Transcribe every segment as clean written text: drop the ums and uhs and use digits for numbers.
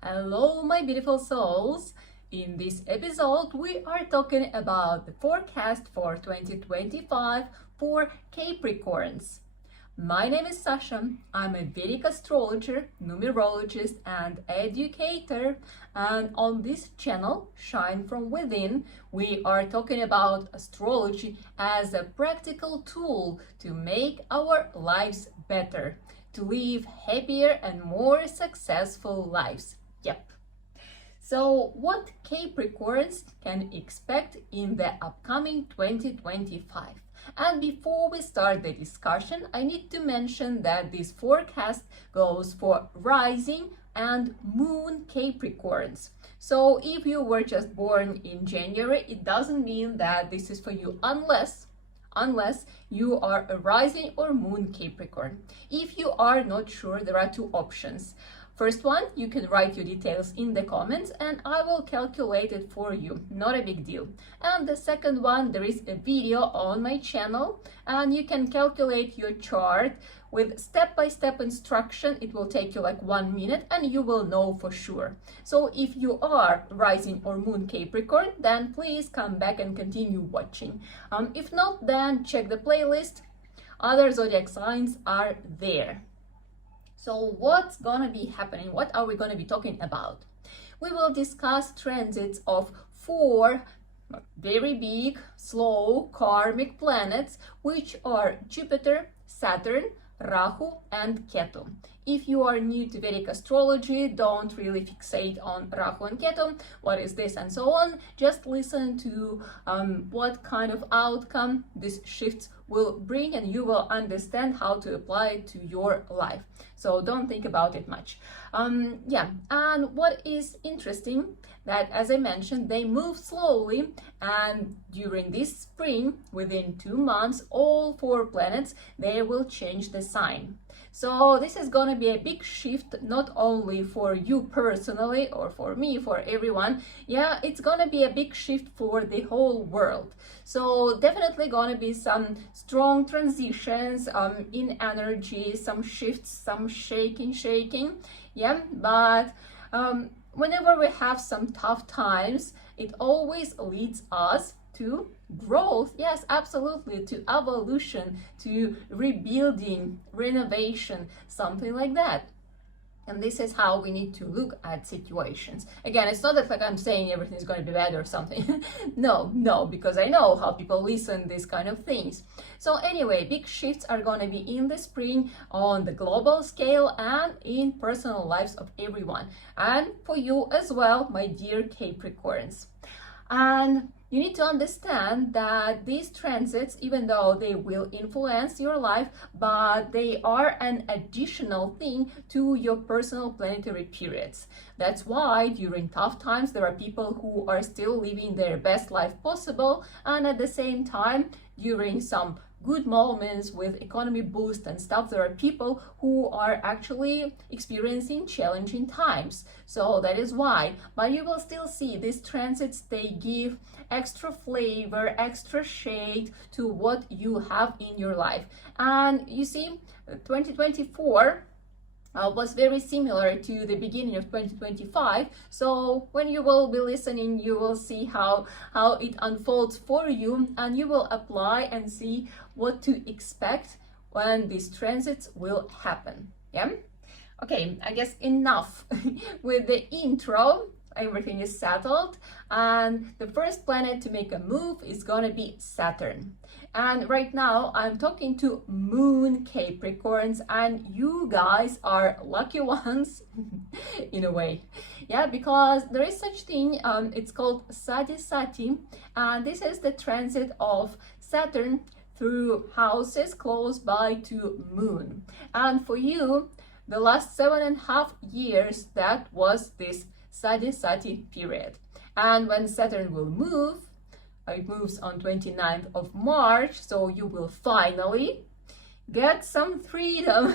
Hello, my beautiful souls. In this episode, we are talking about the forecast for 2025 for Capricorns. My name is Sasha. I'm a Vedic astrologer, numerologist, and educator. And on this channel, Shine From Within, we are talking about astrology as a practical tool to make our lives better, to live happier and more successful lives. Yep. So what Capricorns can expect in the upcoming 2025? And before we start the discussion, I need to mention that this forecast goes for Rising and Moon Capricorns. So if you were just born in January, it doesn't mean that this is for you unless you are a Rising or Moon Capricorn. If you are not sure, there are two options. First one, you can write your details in the comments and I will calculate it for you. Not a big deal. And the second one, there is a video on my channel and you can calculate your chart with step-by-step instruction. It will take you like 1 minute and you will know for sure. So if you are Rising or Moon Capricorn, then please come back and continue watching. If not, then check the playlist. Other zodiac signs are there. So what's gonna be happening? What are we gonna be talking about? We will discuss transits of 4 very big, slow, karmic planets, which are Jupiter, Saturn, Rahu, and Ketu. If you are new to Vedic astrology, don't really fixate on Rahu and Ketu, what is this and so on. Just listen to what kind of outcome these shifts will bring and you will understand how to apply it to your life. So don't think about it much. And what is interesting that, as I mentioned, they move slowly, and during this spring, within 2 months, all 4 planets, they will change the sign. So this is going to be a big shift, not only for you personally or for me, for everyone. Yeah, it's going to be a big shift for the whole world. So definitely going to be some strong transitions in energy, some shifts, some shaking. Yeah, but whenever we have some tough times, it always leads us to growth. Yes, absolutely, to evolution, to rebuilding, renovation, something like that. And this is how we need to look at situations. Again, it's not that like I'm saying everything is going to be bad or something. No, because I know how people listen these kind of things. So anyway, big shifts are going to be in the spring on the global scale and in personal lives of everyone. And for you as well, my dear Capricorns. And you need to understand that these transits, even though they will influence your life, but they are an additional thing to your personal planetary periods. That's why during tough times, there are people who are still living their best life possible, and at the same time, during some good moments with economy boost and stuff, there are people who are actually experiencing challenging times. So that is why, but you will still see these transits, they give extra flavor, extra shade to what you have in your life. And you see, 2024 was very similar to the beginning of 2025. So when you will be listening, you will see how it unfolds for you, and you will apply and see what to expect when these transits will happen. Yeah. Okay, I guess enough with the intro. Everything is settled, and the first planet to make a move is gonna be Saturn. And right now I'm talking to Moon Capricorns, and you guys are lucky ones in a way. Yeah, because there is such thing, it's called Sati, and this is the transit of Saturn through houses close by to Moon. And for you, the last 7.5 years, that was this Sati period. And when Saturn will move, it moves on 29th of March, so you will finally get some freedom.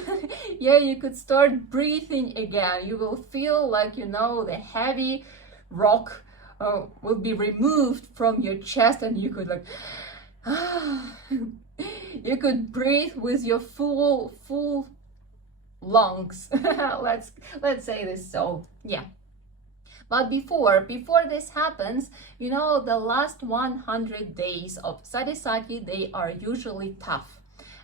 Yeah, you could start breathing again. You will feel like, you know, the heavy rock will be removed from your chest, and you could like you could breathe with your full lungs. Let's say this. So yeah, But before this happens, you know, the last 100 days of Sati, they are usually tough.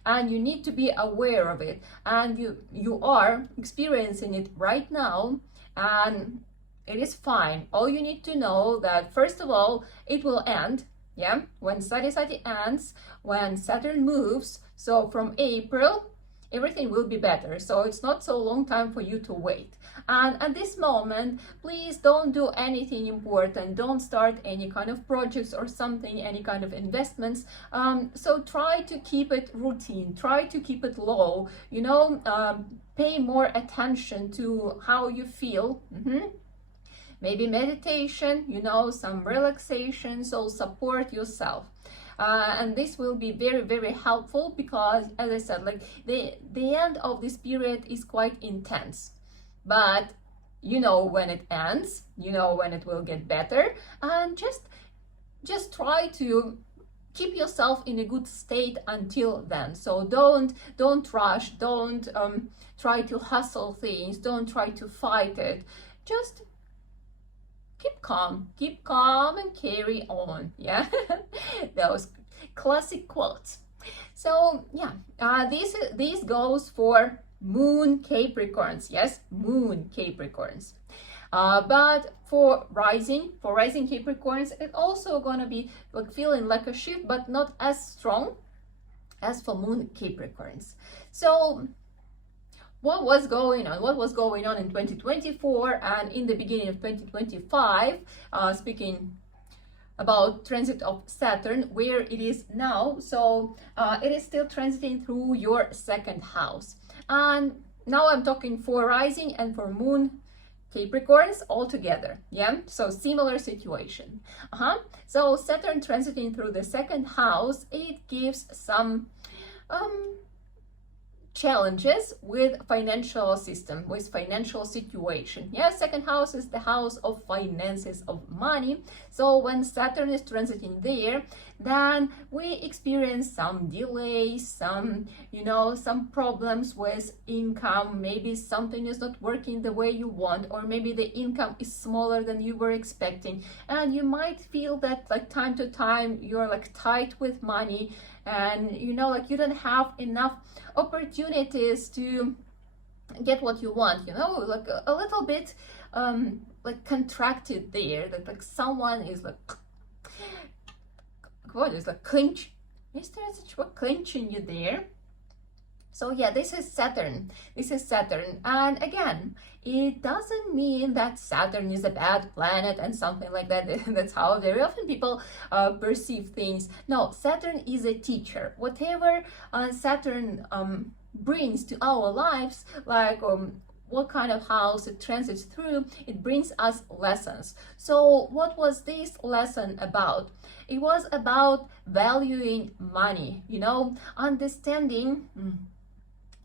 And you need to be aware of it. And you are experiencing it right now. And it is fine. All you need to know that, first of all, it will end. Yeah, when Sati ends, when Saturn moves, so from April, everything will be better. So it's not so long time for you to wait. And at this moment, please don't do anything important. Don't start any kind of projects or something, any kind of investments. So try to keep it routine. Try to keep it low. You know, pay more attention to how you feel. Maybe meditation, you know, some relaxation. So support yourself. And this will be very, very helpful because, as I said, like the end of this period is quite intense. But you know when it ends, you know when it will get better, and just try to keep yourself in a good state until then. So don't rush, don't try to hustle things, don't try to fight it. Just keep calm and carry on. Yeah, those classic quotes. So yeah, this goes for Moon Capricorns. Yes, Moon Capricorns. But for rising Capricorns, it's also gonna be like feeling like a shift, but not as strong as for Moon Capricorns. So what was going on in 2024 and in the beginning of 2025, speaking about transit of Saturn, where it is now. So it is still transiting through your second house. And now I'm talking for rising and for Moon Capricorns all together. Yeah, so similar situation. So Saturn transiting through the second house, it gives some challenges with financial system, with financial situation. Yeah, second house is the house of finances, of money. So when Saturn is transiting there, then we experience some delays, some, you know, some problems with income. Maybe something is not working the way you want, or maybe the income is smaller than you were expecting, and you might feel that like time to time you're like tight with money, and you know, like you don't have enough opportunities to get what you want, you know, like a little bit like contracted there, that like someone is like, what is like clinch, is there such a clinching you there? So yeah, this is Saturn. And again, it doesn't mean that Saturn is a bad planet and something like that. That's how very often people perceive things. No, Saturn is a teacher. Whatever Saturn brings to our lives, like what kind of house it transits through, it brings us lessons. So what was this lesson about? It was about valuing money, you know, understanding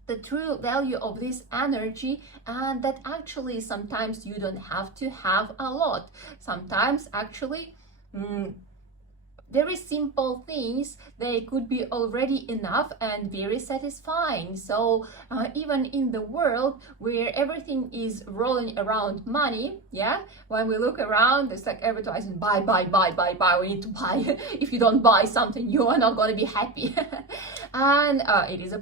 the true value of this energy, and that actually sometimes you don't have to have a lot. Sometimes actually very simple things, they could be already enough and very satisfying. So even in the world where everything is rolling around money, yeah, when we look around, it's like advertising, buy, we need to buy. If you don't buy something, you are not going to be happy. And it is a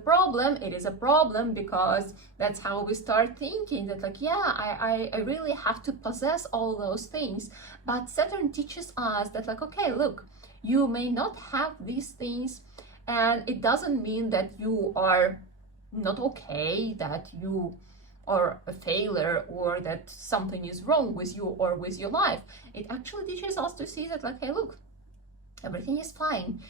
problem because that's how we start thinking that like, yeah, I really have to possess all those things. But Saturn teaches us that like, okay, look, you may not have these things, and it doesn't mean that you are not okay, that you are a failure, or that something is wrong with you or with your life. It actually teaches us to see that like, hey, look, everything is fine,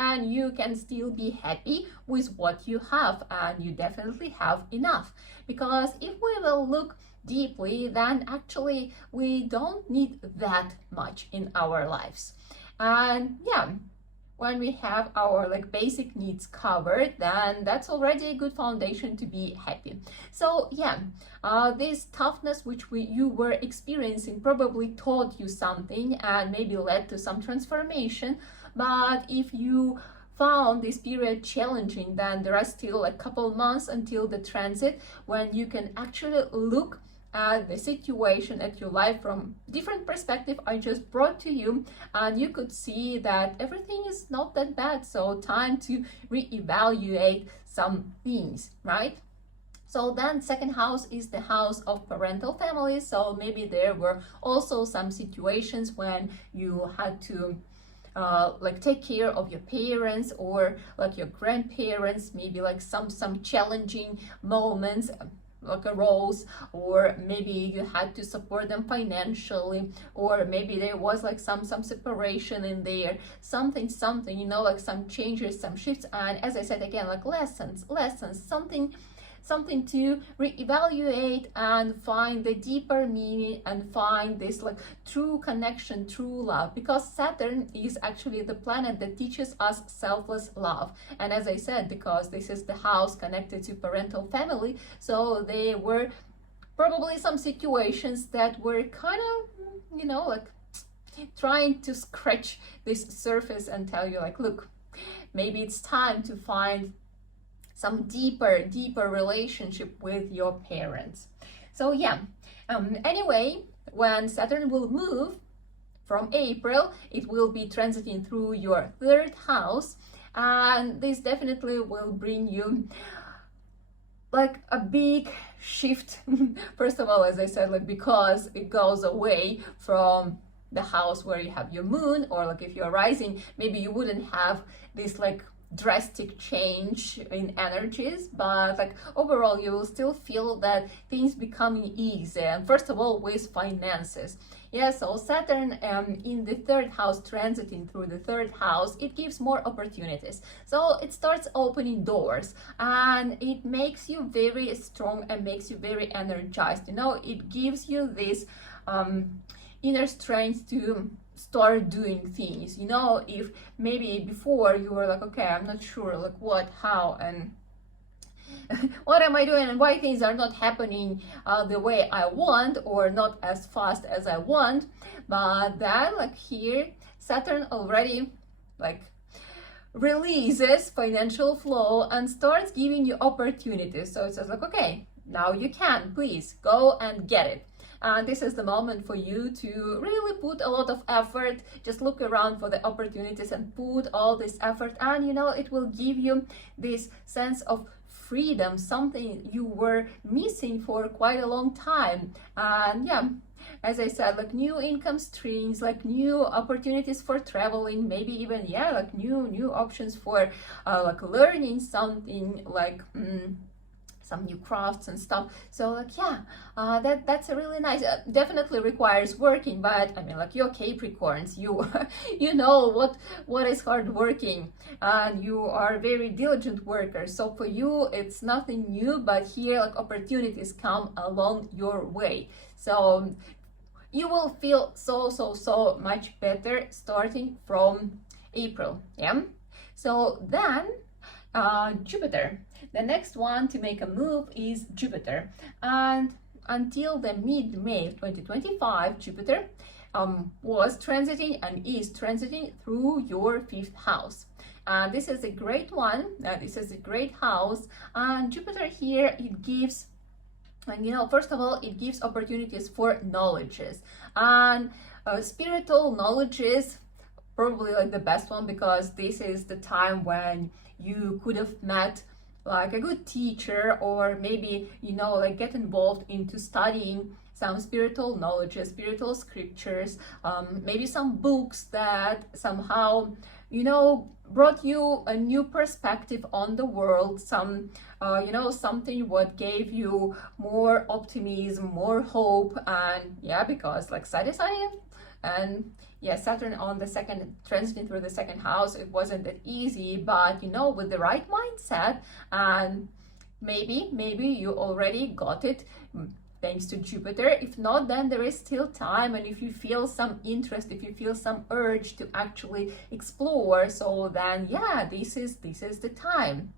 and you can still be happy with what you have, and you definitely have enough. Because if we will look deeply, then actually we don't need that much in our lives. And yeah, when we have our like basic needs covered, then that's already a good foundation to be happy. So yeah, this toughness which you were experiencing probably taught you something and maybe led to some transformation. But if you found this period challenging, then there are still a couple months until the transit when you can actually look at the situation at your life from different perspective I just brought to you, and you could see that everything is not that bad. So time to reevaluate some things, right? So then second house is the house of parental family. So maybe there were also some situations when you had to like take care of your parents or like your grandparents, maybe like some challenging moments like arose, or maybe you had to support them financially, or maybe there was like some separation in there, something, you know, like some changes, some shifts. And as I said again, like lessons, something to reevaluate and find the deeper meaning and find this like true connection, true love, because Saturn is actually the planet that teaches us selfless love. And as I said, because this is the house connected to parental family, so there were probably some situations that were kind of, you know, like trying to scratch this surface and tell you like, look, maybe it's time to find some deeper relationship with your parents. So yeah, anyway, when Saturn will move from April, it will be transiting through your third house, and this definitely will bring you like a big shift. First of all, as I said, like because it goes away from the house where you have your moon, or like if you're rising, maybe you wouldn't have this like drastic change in energies, but like overall you will still feel that things becoming easier. And first of all, with finances. Yeah, so Saturn in the third house, transiting through the third house, it gives more opportunities. So it starts opening doors, and it makes you very strong and makes you very energized. You know, it gives you this inner strength to start doing things. You know, if maybe before you were like, okay, I'm not sure like what, how, and what am I doing and why things are not happening the way I want, or not as fast as I want, but that like here Saturn already like releases financial flow and starts giving you opportunities. So it says like, okay, now you can, please go and get it. And this is the moment for you to really put a lot of effort, just look around for the opportunities and put all this effort, and you know, it will give you this sense of freedom, something you were missing for quite a long time. And yeah, as I said, like new income streams, like new opportunities for traveling, maybe even, yeah, like new options for like learning something, like some new crafts and stuff. So like, yeah, that's a really nice, definitely requires working, but I mean, like you're Capricorns, you you know what is hard working, and you are very diligent workers. So for you it's nothing new, but here like opportunities come along your way. So you will feel so much better starting from April. Yeah. So then Jupiter. The next one to make a move is Jupiter, and until the mid-May 2025, Jupiter was transiting and is transiting through your fifth house. And this is a great one. This is a great house, and Jupiter here, it gives, and you know, first of all, it gives opportunities for knowledges, and spiritual knowledges, probably like the best one, because this is the time when you could have met like a good teacher, or maybe, you know, like get involved into studying some spiritual knowledges, spiritual scriptures, maybe some books that somehow, you know, brought you a new perspective on the world, some you know, something what gave you more optimism, more hope. And yeah, because like Saturn and yeah, Saturn on the second, transiting through the second house, it wasn't that easy, but you know, with the right mindset, and maybe you already got it thanks to Jupiter. If not, then there is still time, and if you feel some interest, if you feel some urge to actually explore, so then yeah, this is the time.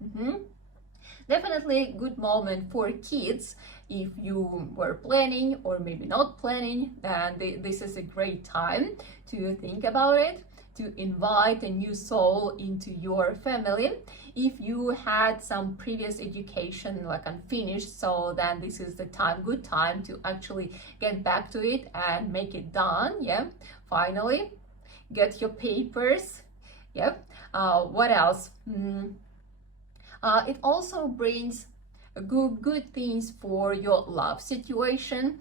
Definitely good moment for kids. If you were planning or maybe not planning, then this is a great time to think about it, to invite a new soul into your family. If you had some previous education like unfinished, so then this is the time, good time to actually get back to it and make it done. Yeah, finally get your papers. Yep. What else? It also brings good things for your love situation.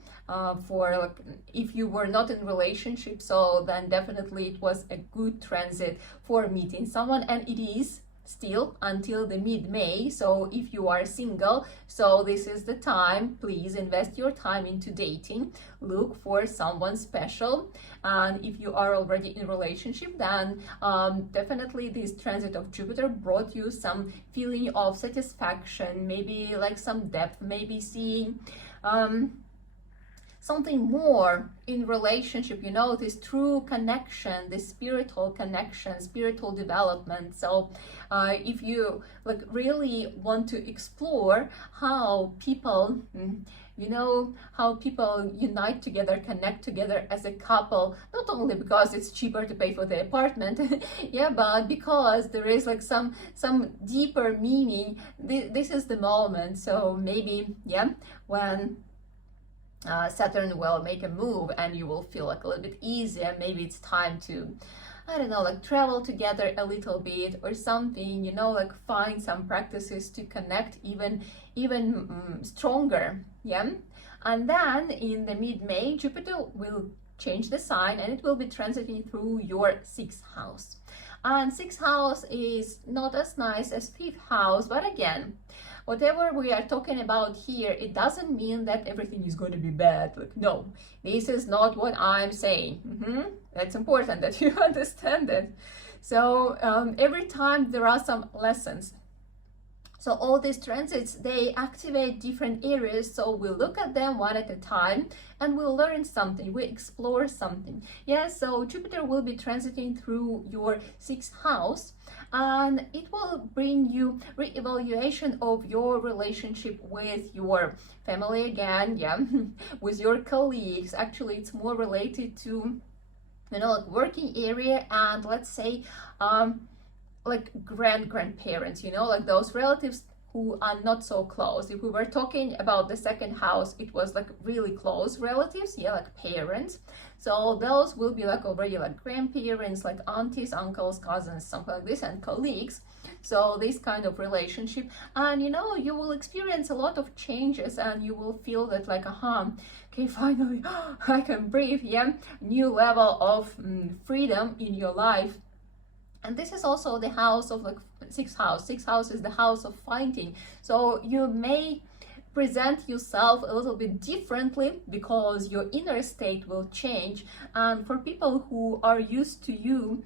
For like, if you were not in relationship, so then definitely it was a good transit for meeting someone, and it is still until the mid-May. So if you are single, so this is the time. Please invest your time into dating, look for someone special. And if you are already in a relationship, then definitely this transit of Jupiter brought you some feeling of satisfaction, maybe like some depth, maybe seeing something more in relationship, you know, this true connection, this spiritual connection, spiritual development. So if you like really want to explore how people, you know, how people unite together, connect together as a couple, not only because it's cheaper to pay for the apartment, yeah, but because there is like some deeper meaning. This is the moment. So maybe, yeah, when Saturn will make a move and you will feel like a little bit easier. Maybe it's time to, I don't know, like travel together a little bit or something, you know, like find some practices to connect even stronger. Yeah. And then in the mid-May, Jupiter will change the sign and it will be transiting through your 6th house. And 6th house is not as nice as 5th house, but again, whatever we are talking about here, it doesn't mean that everything is going to be bad. Like, no, this is not what I'm saying. That's important that you understand it. So every time there are some lessons. So all these transits, they activate different areas. So we'll look at them one at a time and we'll learn something, we explore something. Yeah, so Jupiter will be transiting through your 6th house and it will bring you re-evaluation of your relationship with your family again, yeah, with your colleagues. Actually, it's more related to, you know, like working area and let's say, like grandparents, you know, like those relatives who are not so close. If we were talking about the 2nd house, it was like really close relatives, yeah, like parents. So those will be like already like grandparents, like aunties, uncles, cousins, something like this, and colleagues. So this kind of relationship, and you know, you will experience a lot of changes and you will feel that like, okay, finally I can breathe, yeah, new level of freedom in your life. And this is also the house of like 6th house. 6th house is the house of fighting. So you may present yourself a little bit differently because your inner state will change. And for people who are used to you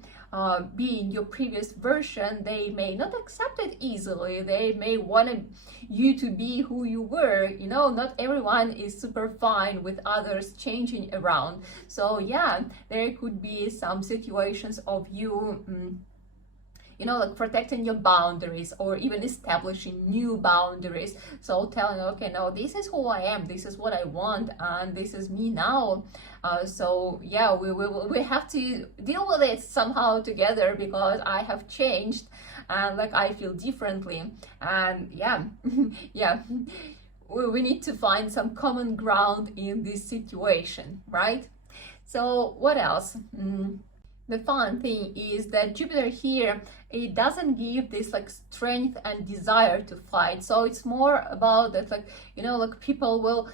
being your previous version, they may not accept it easily. They may want you to be who you were. You know, not everyone is super fine with others changing around. So yeah, there could be some situations of you you know, like protecting your boundaries or even establishing new boundaries. So telling, okay, no, this is who I am, this is what I want, and this is me now. So yeah, we have to deal with it somehow together because I have changed and like I feel differently. And yeah, yeah, we need to find some common ground in this situation, right? So what else? The fun thing is that Jupiter here, it doesn't give this like strength and desire to fight. So it's more about that, like, you know, like people will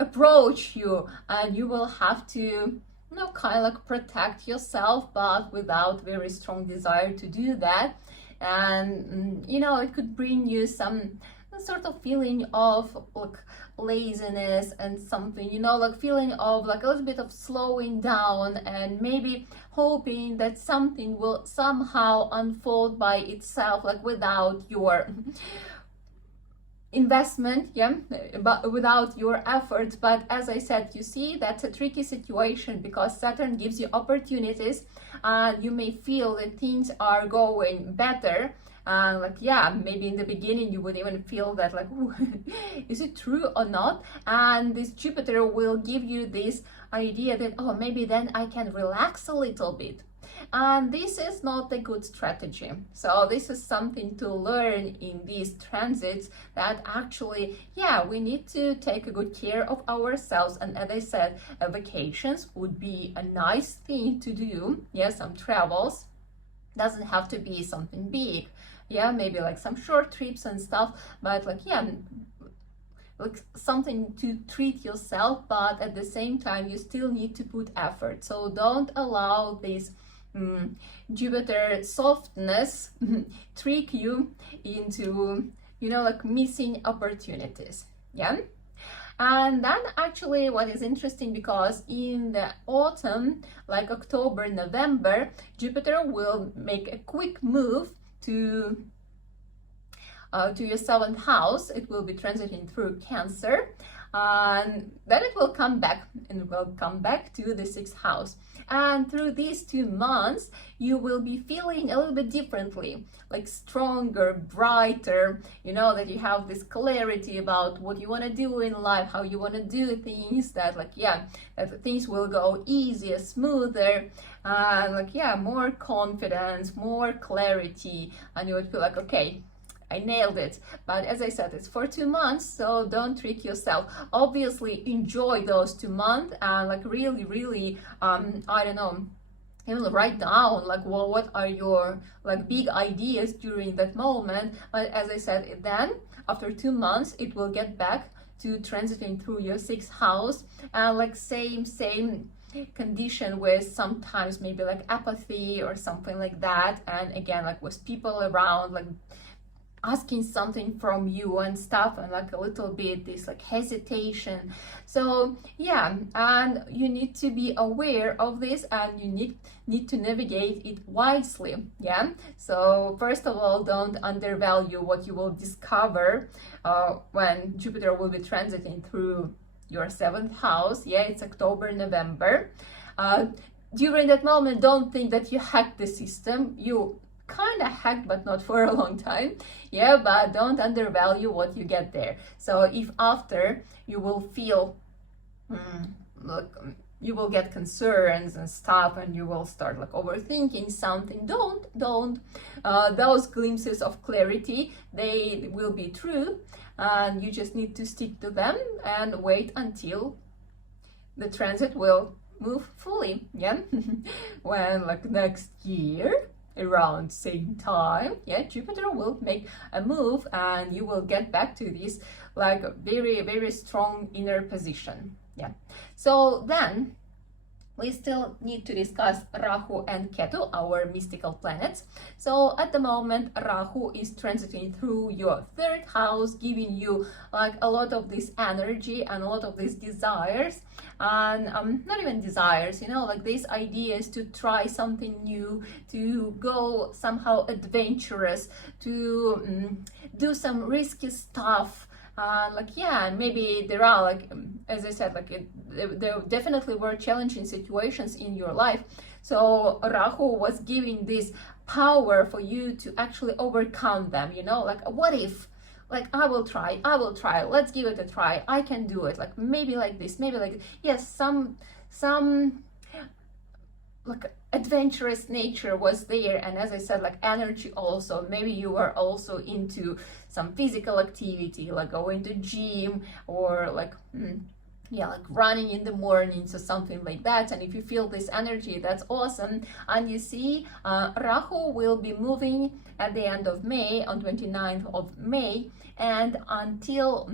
approach you and you will have to, you know, kind of like protect yourself, but without very strong desire to do that. And, you know, it could bring you some sort of feeling of like laziness and something, you know, like feeling of like a little bit of slowing down and maybe hoping that something will somehow unfold by itself, like without your investment, yeah, but without your efforts. But as I said, you see, that's a tricky situation because Saturn gives you opportunities and you may feel that things are going better. Like, yeah, maybe in the beginning you would even feel that like, ooh, is it true or not? And this Jupiter will give you this idea that, oh, maybe then I can relax a little bit. And this is not a good strategy. So this is something to learn in these transits, that actually, yeah, we need to take a good care of ourselves. And as I said, vacations would be a nice thing to do. Yeah, some travels. Doesn't have to be something big. Yeah, maybe like some short trips and stuff, but like, yeah, like something to treat yourself, but at the same time you still need to put effort. So don't allow this Jupiter softness trick you into, you know, like missing opportunities. Yeah. And then actually what is interesting, because in the autumn, like October, November, Jupiter will make a quick move to your 7th house. It will be transiting through Cancer, and then it will come back, and it will come back to the 6th house. And through these 2 months, you will be feeling a little bit differently, like stronger, brighter, you know, that you have this clarity about what you want to do in life, how you want to do things, that like, yeah, that things will go easier, smoother, like, yeah, more confidence, more clarity, and you would feel like, okay, I nailed it. But as I said, it's for 2 months, so don't trick yourself. Obviously enjoy those 2 months, and like really I don't know, even write down like, well, what are your like big ideas during that moment. But as I said, then after 2 months it will get back to transiting through your 6th house, and like same condition with sometimes maybe like apathy or something like that, and again like with people around like asking something from you and stuff, and like a little bit this like hesitation. So yeah, and you need to be aware of this, and you need to navigate it wisely. Yeah, so first of all, don't undervalue what you will discover when Jupiter will be transiting through your 7th house. Yeah, it's October, November. During that moment, don't think that you hacked the system. You kind of hacked, but not for a long time. Yeah, but don't undervalue what you get there. So if after you will feel you will get concerns and stuff, and you will start like overthinking something, don't those glimpses of clarity, they will be true, and you just need to stick to them and wait until the transit will move fully. Yeah. When like next year around same time, yeah, Jupiter will make a move, and you will get back to this like very strong inner position. Yeah. So then we still need to discuss Rahu and Ketu, our mystical planets. So at the moment, Rahu is transiting through your 3rd house, giving you like a lot of this energy and a lot of these desires, and not even desires, you know, like these ideas to try something new, to go somehow adventurous, to do some risky stuff. Like, yeah, maybe there are like, as I said, like there definitely were challenging situations in your life. So Rahu was giving this power for you to actually overcome them, you know, like what if, like I will try, let's give it a try, I can do it, like maybe like this, maybe like this. Yes, some like adventurous nature was there, and as I said, like energy also. Maybe you were also into some physical activity, like going to gym, or like yeah, like running in the mornings or something like that. And if you feel this energy, that's awesome. And you see, Rahu will be moving at the end of May, on 29th of May, and until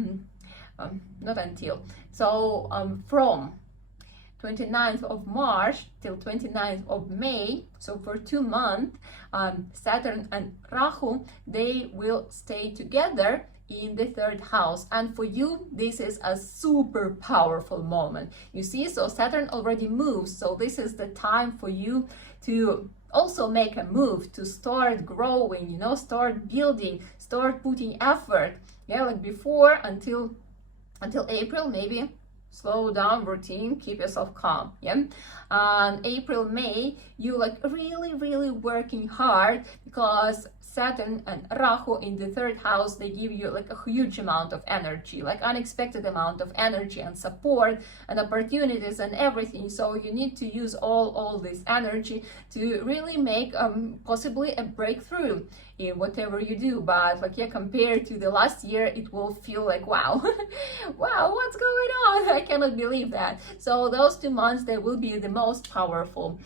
not until, so from 29th of March till 29th of May, so for 2 months, Saturn and Rahu, they will stay together in the 3rd house. And for you, this is a super powerful moment. You see, so Saturn already moves, so this is the time for you to also make a move, to start growing, you know, start building, start putting effort. Yeah, like before, until April, maybe slow down routine, keep yourself calm. Yeah. April, May, you like really working hard, because Saturn and Rahu in the third house, they give you like a huge amount of energy, like unexpected amount of energy and support and opportunities and everything. So you need to use all this energy to really make possibly a breakthrough in whatever you do. But like, yeah, compared to the last year, it will feel like, wow, wow, what's going on? I cannot believe that. So those 2 months, they will be the most powerful.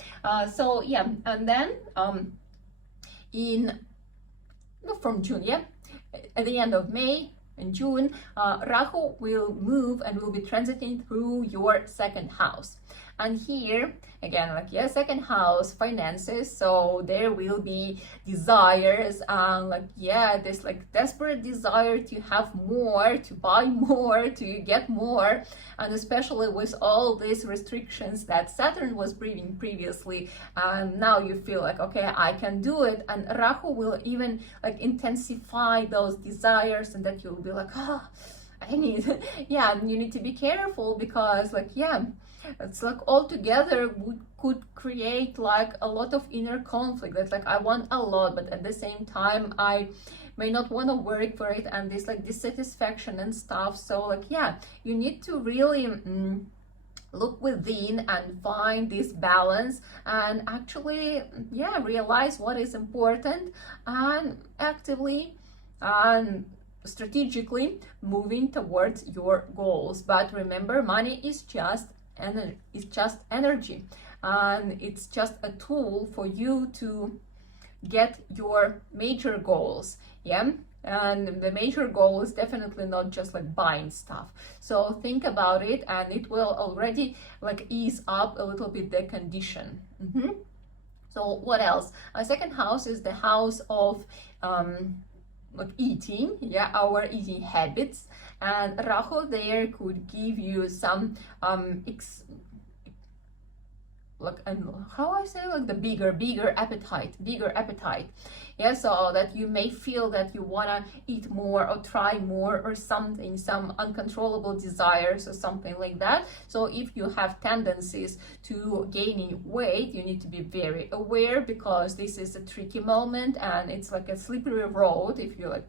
So yeah, and then from June, yeah, at the end of May and June, Rahu will move and will be transiting through your second house. And here again, like, yeah, second house, finances, so there will be desires and like, yeah, this like desperate desire to have more, to buy more, to get more. And especially with all these restrictions that Saturn was bringing previously, and now you feel like, okay, I can do it. And Rahu will even like intensify those desires, and that you'll be like, oh, I need, yeah, you need to be careful, because like, yeah, it's like all together could create like a lot of inner conflict. That's like, I want a lot, but at the same time I may not want to work for it, and this like dissatisfaction and stuff. So like, yeah, you need to really look within and find this balance, and actually, yeah, realize what is important, and actively and strategically moving towards your goals. But remember, money is just energy, and it's just a tool for you to get your major goals. Yeah, and the major goal is definitely not just like buying stuff. So think about it, and it will already like ease up a little bit the condition. So what else? Our second house is the house of like eating, yeah, our eating habits, and Rahu there could give you some like, and how I say, like the bigger appetite, yeah, so that you may feel that you want to eat more or try more or something, some uncontrollable desires or something like that. So if you have tendencies to gaining weight, you need to be very aware, because this is a tricky moment, and it's like a slippery road if you're like,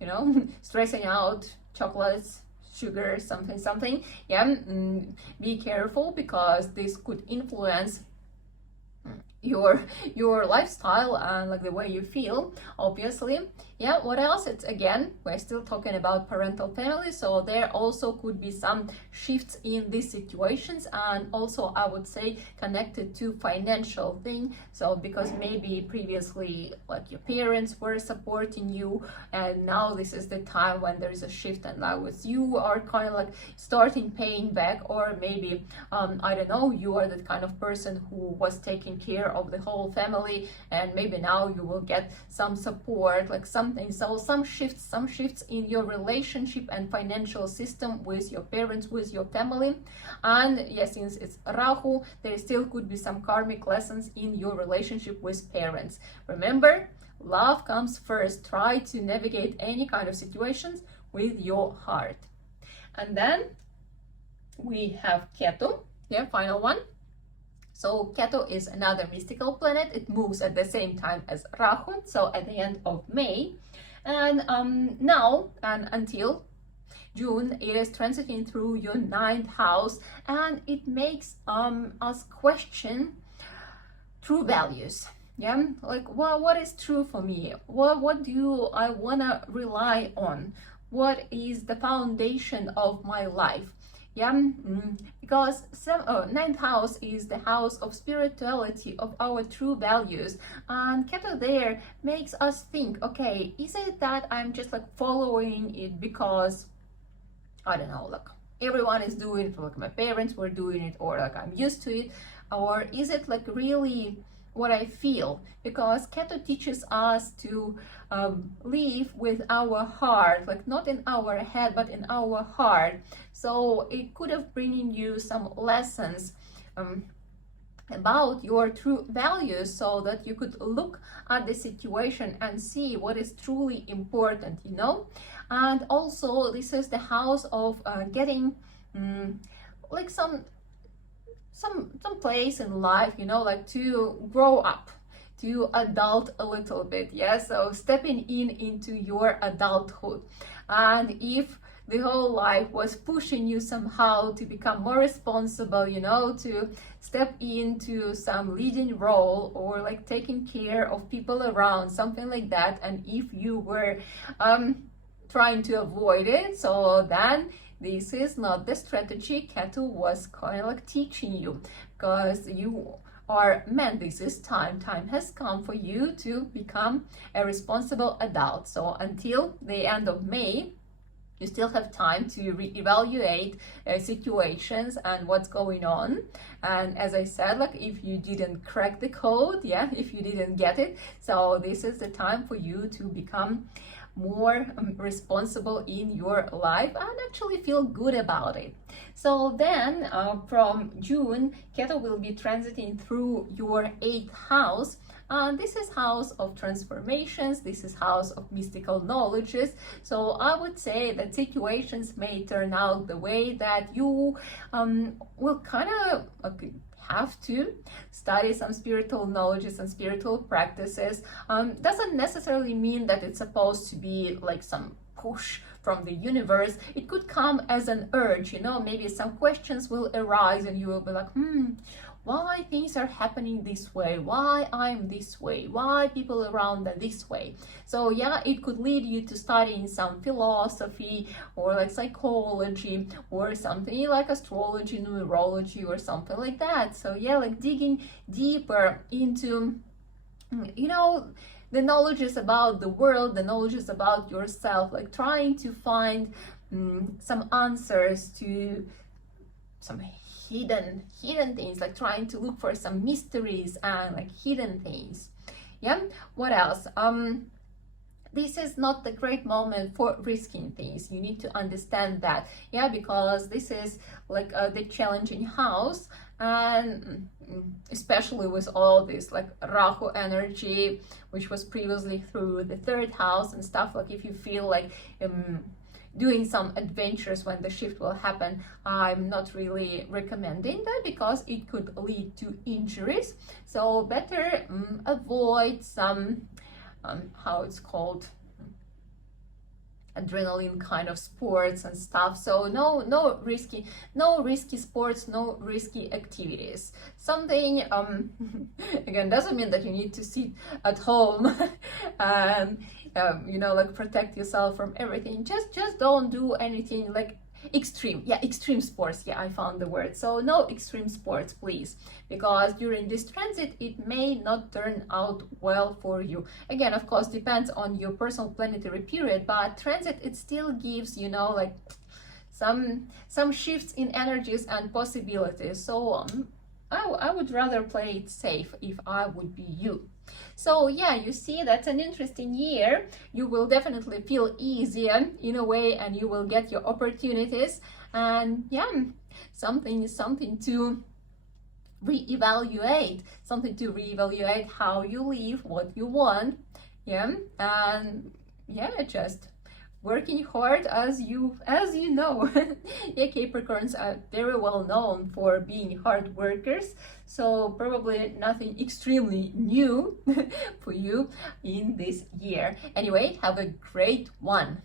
you know, stressing out, chocolates, sugar, something, yeah. Be careful, because this could influence your lifestyle and like the way you feel, obviously. Yeah, what else? It's again, we're still talking about parental family, so there also could be some shifts in these situations, and also I would say connected to financial thing. So because maybe previously like your parents were supporting you, and now this is the time when there is a shift, and now with you are kind of like starting paying back, or maybe I don't know, you are the kind of person who was taking care of the whole family, and maybe now you will get some support, like something. So some shifts in your relationship and financial system with your parents, with your family. And yes, since it's Rahu, there still could be some karmic lessons in your relationship with parents. Remember, love comes first. Try to navigate any kind of situations with your heart. And then we have Ketu, yeah, final one. So Ketu is another mystical planet. It moves at the same time as Rahu, so at the end of May. And now and until June, it is transiting through your 9th house, and it makes us question true values. Yeah, like, well, what is true for me? What do I wanna rely on? What is the foundation of my life? Yeah, because 9th house is the house of spirituality, of our true values, and Ketu there makes us think, okay, is it that I'm just like following it because, I don't know, like everyone is doing it, like my parents were doing it, or like I'm used to it, or is it like really what I feel? Because Ketu teaches us to live with our heart, like not in our head, but in our heart. So it could have bringing you some lessons about your true values, so that you could look at the situation and see what is truly important, you know. And also, this is the house of getting like some place in life, you know, like to grow up, to adult a little bit. Yeah, so stepping in into your adulthood. And if the whole life was pushing you somehow to become more responsible, you know, to step into some leading role or like taking care of people around, something like that, and if you were trying to avoid it, so then this is not the strategy Ketu was kind of like teaching you, because you are meant, this is time has come for you to become a responsible adult. So until the end of May, you still have time to reevaluate situations and what's going on. And as I said, like if you didn't crack the code, yeah, if you didn't get it, so this is the time for you to become more responsible in your life and actually feel good about it. So then from June, Ketu will be transiting through your 8th house. This is house of transformations, this is house of mystical knowledges. So I would say that situations may turn out the way that you will kind of have to study some spiritual knowledges and spiritual practices. Doesn't necessarily mean that it's supposed to be like some push from the universe. It could come as an urge, you know, maybe some questions will arise and you will be like, why things are happening this way, why I'm this way, why people around are this way. So yeah, it could lead you to studying some philosophy or like psychology or something like astrology, numerology or something like that. So yeah, like digging deeper into, you know, the knowledge about the world, the knowledge about yourself, like trying to find some answers to some hidden things, like trying to look for some mysteries and like hidden things. Yeah, what else? This is not the great moment for risking things. You need to understand that, yeah, because this is like the challenging house, and especially with all this like Rahu energy, which was previously through the 3rd house and stuff, like if you feel like doing some adventures when the shift will happen, I'm not really recommending that because it could lead to injuries. So better avoid some how it's called, adrenaline kind of sports and stuff. So no risky sports, no risky activities. Something again, doesn't mean that you need to sit at home and you know, like protect yourself from everything. Just don't do anything like extreme. Yeah, extreme sports. Yeah, I found the word. So no extreme sports, please, because during this transit it may not turn out well for you. Again, of course, depends on your personal planetary period, but transit, it still gives, you know, like some shifts in energies and possibilities. So I would rather play it safe if I would be you. So yeah, you see, that's an interesting year. You will definitely feel easier in a way, and you will get your opportunities, and yeah, something to reevaluate, how you live, what you want. Yeah, and yeah, just working hard, as you know. Yeah, Capricorns are very well known for being hard workers, so probably nothing extremely new for you in this year. Anyway, have a great one.